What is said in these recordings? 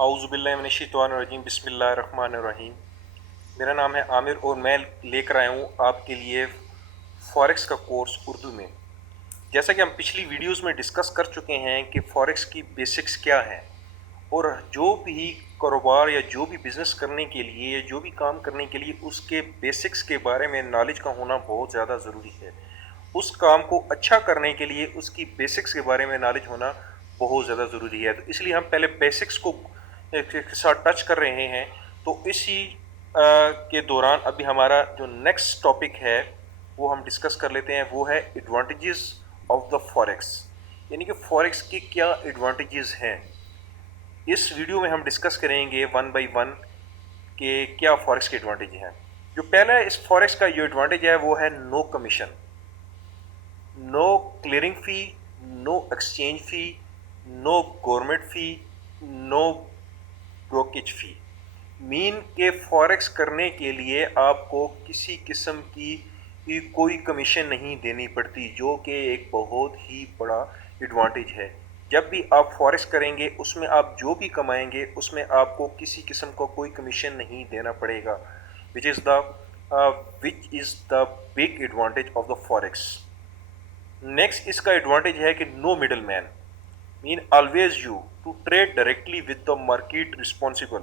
औज़ुबिल्लाहिमिनश्शैतानिर्रजीम बिस्मिल्लाहिर्रहमानिर्रहीम। मेरा नाम है आमिर और मैं लेकर आया हूँ आपके लिए फॉरेक्स का कोर्स उर्दू में। जैसा कि हम पिछली वीडियोस में डिस्कस कर चुके हैं कि फॉरेक्स की बेसिक्स क्या हैं और जो भी कारोबार या जो भी बिज़नेस करने के लिए या जो भी काम करने के लिए उसके बेसिक्स के बारे में नॉलेज का होना बहुत ज़्यादा ज़रूरी है। उस काम को अच्छा करने के लिए उसकी बेसिक्स के बारे में नॉलेज होना बहुत ज़्यादा ज़रूरी है। तो इसलिए हम पहले बेसिक्स को के साथ टच कर रहे हैं। तो इसी के दौरान अभी हमारा जो नेक्स्ट टॉपिक है वो हम डिस्कस कर लेते हैं, वो है एडवांटेजेस ऑफ द फॉरेक्स, यानी कि फॉरेक्स के क्या एडवांटेजेस हैं। इस वीडियो में हम डिस्कस करेंगे वन बाय वन कि क्या फॉरेक्स के एडवांटेज हैं। जो पहला इस फॉरेक्स का जो एडवांटेज है वो है नो कमीशन, नो क्लियरिंग फी, नो एक्सचेंज फी, नो गवर्नमेंट फी, नो ब्रोकेज फी। मीन के फॉरेक्स करने के लिए आपको किसी किस्म की कोई कमीशन नहीं देनी पड़ती, जो कि एक बहुत ही बड़ा एडवांटेज है। जब भी आप फॉरेक्स करेंगे उसमें आप जो भी कमाएंगे उसमें आपको किसी किस्म का कोई कमीशन नहीं देना पड़ेगा, which is the big advantage of the forex. Next इसका एडवांटेज है कि no middle man, mean always you to trade directly with the market responsible.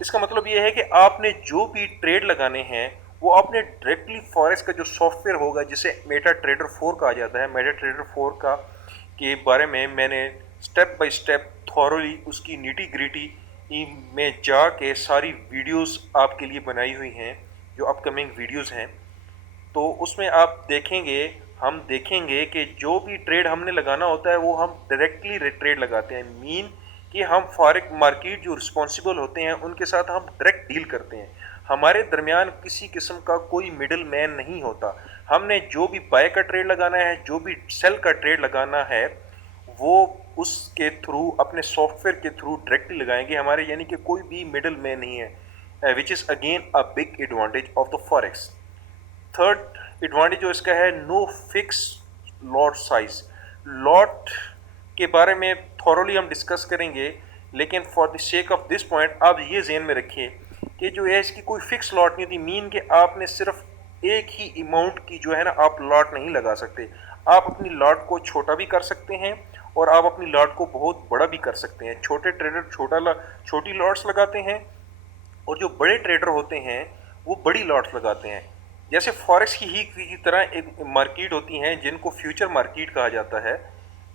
इसका मतलब ये है कि आपने जो भी ट्रेड लगाने हैं वो आपने डायरेक्टली फॉरेक्स का जो सॉफ्टवेयर होगा जिसे मेटा ट्रेडर 4 कहा जाता है, मेटा ट्रेडर 4 का के बारे में मैंने स्टेप बाय स्टेप थॉरली उसकी नीटी ग्रिटी में जाके सारी वीडियोस आपके लिए बनाई हुई हैं, जो अपकमिंग वीडियोस हैं। तो उसमें आप देखेंगे, हम देखेंगे कि जो भी ट्रेड हमने लगाना होता है वो हम डायरेक्टली ट्रेड लगाते हैं। मीन कि हम फॉरेक्स मार्केट जो रिस्पॉन्सिबल होते हैं उनके साथ हम डायरेक्ट डील करते हैं। हमारे दरमियान किसी किस्म का कोई मिडिल मैन नहीं होता। हमने जो भी बाय का ट्रेड लगाना है, जो भी सेल का ट्रेड लगाना है, वो उसके थ्रू अपने सॉफ्टवेयर के थ्रू डायरेक्टली लगाएंगे हमारे, यानी कि कोई भी मिडिल मैन नहीं है, which is again a big advantage of the forex. Third advantage जो इसका है, no fix lot size. Lot के बारे में थॉरली हम डिस्कस करेंगे, लेकिन for the sake of this point आप ये ज़हन में रखिए कि जो है इसकी कोई फिक्स लॉट नहीं होती। मीन कि आपने सिर्फ एक ही अमाउंट की जो है ना आप लॉट नहीं लगा सकते। आप अपनी लॉट को छोटा भी कर सकते हैं और आप अपनी लॉट को बहुत बड़ा भी कर सकते हैं। छोटे ट्रेडर छोटी लॉट्स लगाते हैं और जो बड़े ट्रेडर होते हैं वो बड़ी लॉट्स लगाते हैं। जैसे फॉरेक्स की तरह एक मार्केट होती हैं जिनको फ्यूचर मार्केट कहा जाता है।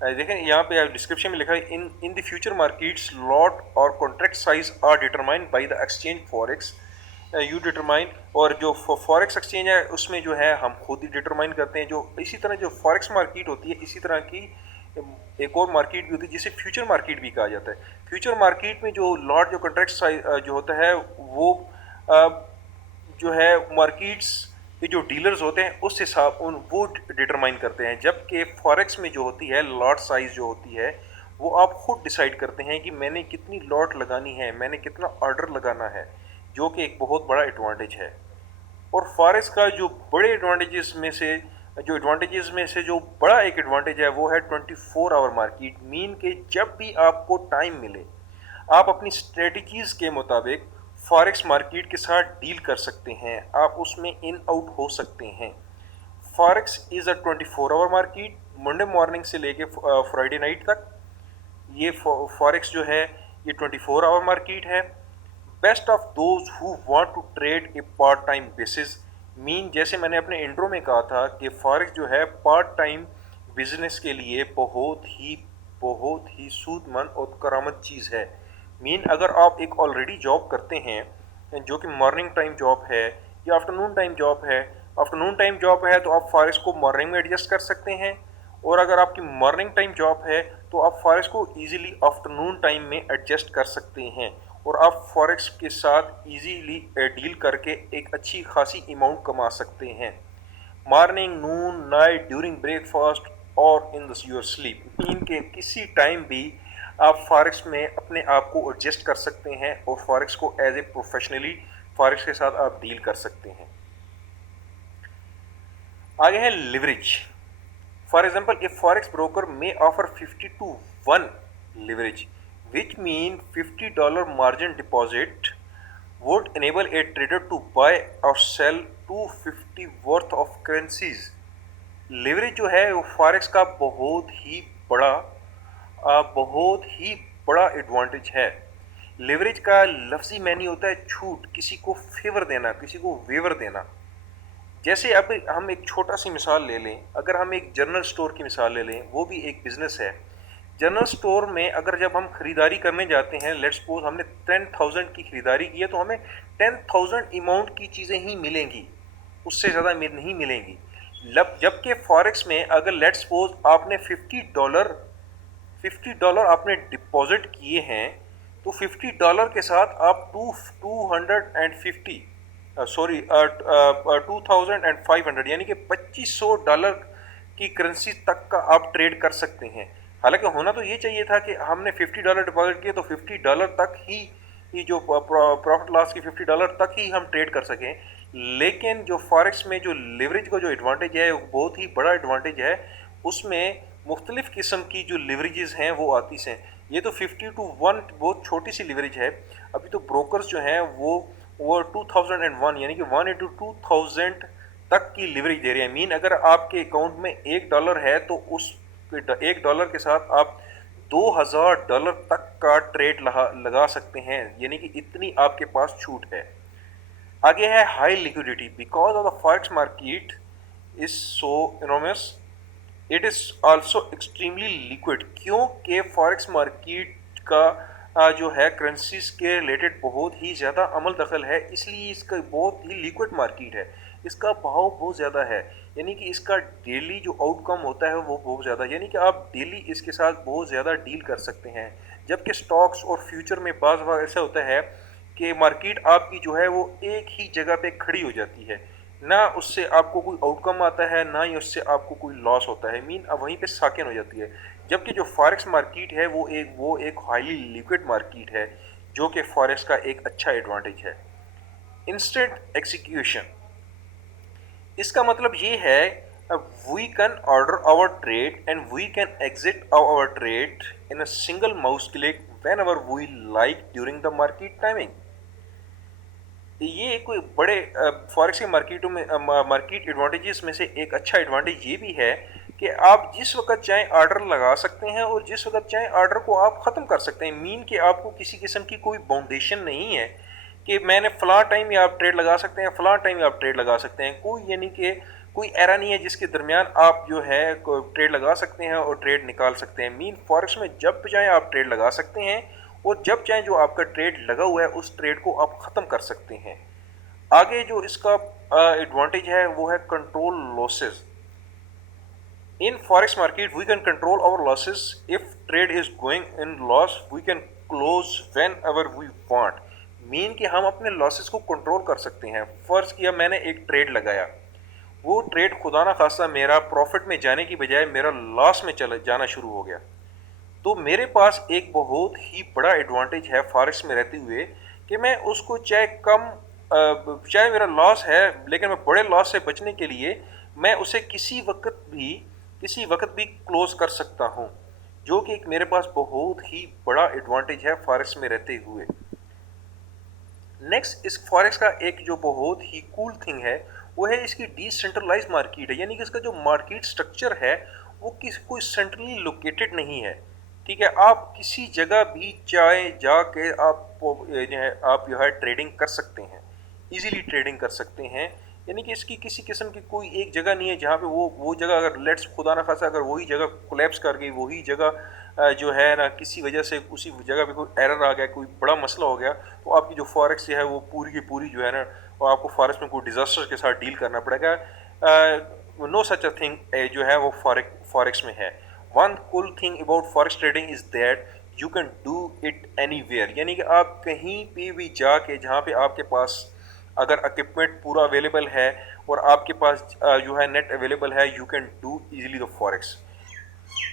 देखें यहाँ पे डिस्क्रिप्शन में लिखा है, in the future markets lot और contract size are determined by the exchange forex you determine. और जो फॉरेक्स एक्सचेंज है उसमें जो है हम खुद ही डिटरमाइन करते हैं। जो इसी तरह जो फॉरेक्स मार्केट होती है इसी तरह की एक और मार्केट भी होती है जिसे फ्यूचर मार्केट भी कहा जाता है। फ्यूचर मार्केट में जो लॉट जो कॉन्ट्रैक्ट साइज जो होता है वो जो है मार्केट्स के जो डीलर्स होते हैं उस हिसाब उन वो डिटरमाइन करते हैं। जबकि फॉरेक्स में जो होती है लॉट साइज जो होती है वो आप खुद डिसाइड करते हैं कि मैंने कितनी लॉट लगानी है, मैंने कितना ऑर्डर लगाना है, जो कि एक बहुत बड़ा एडवांटेज है। और फॉरेक्स का जो बड़े एडवांटेजेस में से जो बड़ा एक एडवांटेज है वो है 24 आवर मार्केट। मीन के जब भी आपको टाइम मिले आप अपनी स्ट्रेटजीज के मुताबिक फॉरेक्स मार्केट के साथ डील कर सकते हैं, आप उसमें इन आउट हो सकते हैं। Forex is a 24 hour market, Monday morning से लेके फ्राइडे नाइट तक। ये फॉरेक्स जो है ये 24 आवर मार्केट है। Best of those who want to trade a part time basis. Mean जैसे मैंने अपने इंट्रो में कहा था कि फॉरेक्स जो है पार्ट टाइम बिजनेस के लिए बहुत ही सूदमंद और करामत चीज़ है। मीन अगर आप एक ऑलरेडी जॉब करते हैं जो कि मॉर्निंग टाइम जॉब है या आफ्टरनून टाइम जॉब है, आफ्टरनून टाइम जॉब है तो आप फॉरेक्स को मॉर्निंग में एडजस्ट कर सकते हैं। और अगर आपकी मॉर्निंग टाइम जॉब है तो आप फॉरेक्स को इजीली आफ्टरनून टाइम में एडजस्ट कर सकते हैं और आप फॉरेक्स के साथ इजीली डील करके एक अच्छी खासी अमाउंट कमा सकते हैं। मॉर्निंग, नून, नाइट, ड्यूरिंग ब्रेकफास्ट और इन योर स्लीप, मीन के किसी टाइम भी आप फॉरेक्स में अपने आप को एडजस्ट कर सकते हैं और फॉरेक्स को एज ए प्रोफेशनली फॉरेक्स के साथ आप डील कर सकते हैं। आगे है leverage. For example A forex broker may offer 50 to 1 leverage, which mean $50 margin deposit would enable a trader to buy or sell 250 worth of currencies। Leverage जो है वो फॉरेक्स का बहुत ही बड़ा एडवांटेज है। लेवरेज का लफ्जी मैनी होता है छूट, किसी को फेवर देना, किसी को वेवर देना। जैसे अब हम एक छोटा सी मिसाल ले लें, अगर हम एक जनरल स्टोर की मिसाल ले लें, वो भी एक बिजनेस है। जनरल स्टोर में अगर जब हम खरीदारी करने जाते हैं, लेट्स सपोज हमने 10,000 की खरीदारी की है, तो हमें 10,000 अमाउंट की चीज़ें ही मिलेंगी, उससे ज़्यादा नहीं मिलेंगी। जबकि फॉरेक्स में अगर लेट्स सपोज आपने $50 आपने डिपॉजिट किए हैं, तो $50 के साथ आप 2,500 यानी कि $2,500 की करेंसी तक का आप ट्रेड कर सकते हैं। हालांकि होना तो ये चाहिए था कि हमने $50 डिपॉजिट किए तो $50 तक ही जो प्रॉफिट लॉस की $50 तक ही हम ट्रेड कर सकें। लेकिन जो फॉरेक्स में जो लिवरेज का जो एडवांटेज है वो बहुत ही बड़ा एडवांटेज है। उसमें मुख्तलिफ किस्म की जो लिवरेजेस हैं वो आती हैं। ये तो 50 to 1 बहुत छोटी सी लिवरेज है। अभी तो ब्रोकर्स जो हैं वो 2001 यानी कि 1 into 2000 तक की लिवरेज दे रहे हैं। मीन अगर आपके अकाउंट में $1 है तो उस $1 के साथ आप $2,000 तक का ट्रेड लगा सकते हैं, यानी कि इतनी आपके पास छूट है। आगे है high liquidity. Because of the forex market is so enormous, it is also extremely liquid. क्योंकि फॉरेक्स मार्केट का जो है करेंसीज के रिलेटेड बहुत ही ज़्यादा अमल दखल है, इसलिए इसका बहुत ही लिक्विड मार्केट है। इसका भाव बहुत ज़्यादा है, यानी कि इसका डेली जो आउटकम होता है वो बहुत ज़्यादा, यानी कि आप डेली इसके साथ बहुत ज़्यादा डील कर सकते हैं। जबकि स्टॉक्स और फ्यूचर में बाज़ बार ऐसा होता है कि मार्केट आपकी जो है वो एक ही जगह पे खड़ी हो जाती है, ना उससे आपको कोई आउटकम आता है, ना ही उससे आपको कोई लॉस होता है। मीन अब वहीं पे साकिन हो जाती है। जबकि जो फॉरेक्स मार्केट है वो एक हाईली लिक्विड मार्केट है, जो कि फॉरेक्स का एक अच्छा एडवांटेज है। इंस्टेंट एग्जीक्यूशन, इसका मतलब ये है we can order our trade and we can exit our trade in a single mouse click whenever we like during the market timing. ये कोई बड़े फॉरेक्स के मार्केटों में मार्केट एडवांटेजेस में से एक अच्छा एडवांटेज ये भी है कि आप जिस वक्त चाहें ऑर्डर लगा सकते हैं और जिस वक्त चाहें ऑर्डर को आप ख़त्म कर सकते हैं। मीन कि आपको किसी किस्म की कोई बाउंडेशन नहीं है कि मैंने फ़लाँ टाइम में आप ट्रेड लगा सकते हैं, फ़लाँ टाइम में आप ट्रेड लगा सकते हैं। कोई यानी कि कोई एरा नहीं है जिसके दरमियान आप जो है ट्रेड लगा सकते हैं और ट्रेड निकाल सकते हैं। मीन फॉरेक्स में जब चाहें आप ट्रेड लगा सकते हैं और जब चाहें जो आपका ट्रेड लगा हुआ है उस ट्रेड को आप ख़त्म कर सकते हैं। आगे जो इसका एडवांटेज है वो है control losses. In forex market we can control our losses. If trade is going in loss we can close whenever we want. Mean कि हम अपने लॉसेस को कंट्रोल कर सकते हैं। फर्ज किया मैंने एक ट्रेड लगाया, वो ट्रेड खुदा ना खास्ता मेरा प्रॉफिट में जाने की बजाय मेरा लॉस में चला जाना शुरू हो गया, तो मेरे पास एक बहुत ही बड़ा एडवांटेज है फॉरेक्स में रहते हुए कि मैं उसको चाहे मेरा लॉस है लेकिन मैं बड़े लॉस से बचने के लिए मैं उसे किसी वक्त भी क्लोज कर सकता हूं, जो कि एक मेरे पास बहुत ही बड़ा एडवांटेज है फॉरेक्स में रहते हुए। नेक्स्ट, इस फॉरेक्स का एक जो बहुत ही कूल थिंग है वो है इसकी डिसेंट्रलाइज मार्केट है, यानी कि इसका जो मार्केट स्ट्रक्चर है वो कोई सेंट्रली लोकेटेड नहीं है। ठीक है, आप किसी जगह भी चाहे जाके आप जो है ट्रेडिंग कर सकते हैं, इजीली ट्रेडिंग कर सकते हैं। यानी कि इसकी किसी किस्म की कोई एक जगह नहीं है जहाँ पे वो जगह अगर लेट्स खुदा ना खासा अगर वही जगह कोलैप्स कर गई, वही जगह जो है ना किसी वजह से उसी जगह पे कोई एरर आ गया, कोई बड़ा मसला हो गया, तो आपकी जो फॉरेक्स है वो पूरी की पूरी जो है ना वो आपको फॉरेक्स में कोई डिजास्टर के साथ डील करना पड़ेगा। नो सच अ थिंग जो है वो फॉरेक्स में है। One cool thing about forex trading is that you can do it anywhere, यानी कि आप कहीं पे भी जाके जहाँ पे आपके पास अगर इक्विपमेंट पूरा अवेलेबल है और आपके पास जो है नेट अवेलेबल है, you can do easily the forex.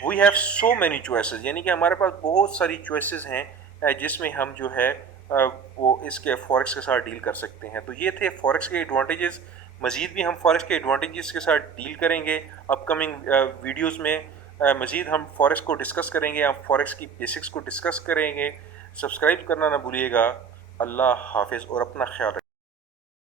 We have so many choices, यानी कि हमारे पास बहुत सारी चॉइसेस हैं जिसमें हम जो है वो इसके फॉरेक्स के साथ डील कर सकते हैं। तो ये थे फॉरेक्स के एडवांटेजेस। मज़ीद भी हम फॉरेक्स के एडवांटेजेस के साथ डील करेंगे अपकमिंग वीडियोस में। मज़ीद हम फॉरेक्स को डिस्कस करेंगे, हम फॉरेक्स की बेसिक्स को डिस्कस करेंगे। सब्सक्राइब करना ना भूलिएगा। अल्लाह हाफिज़ और अपना ख्याल रखिए।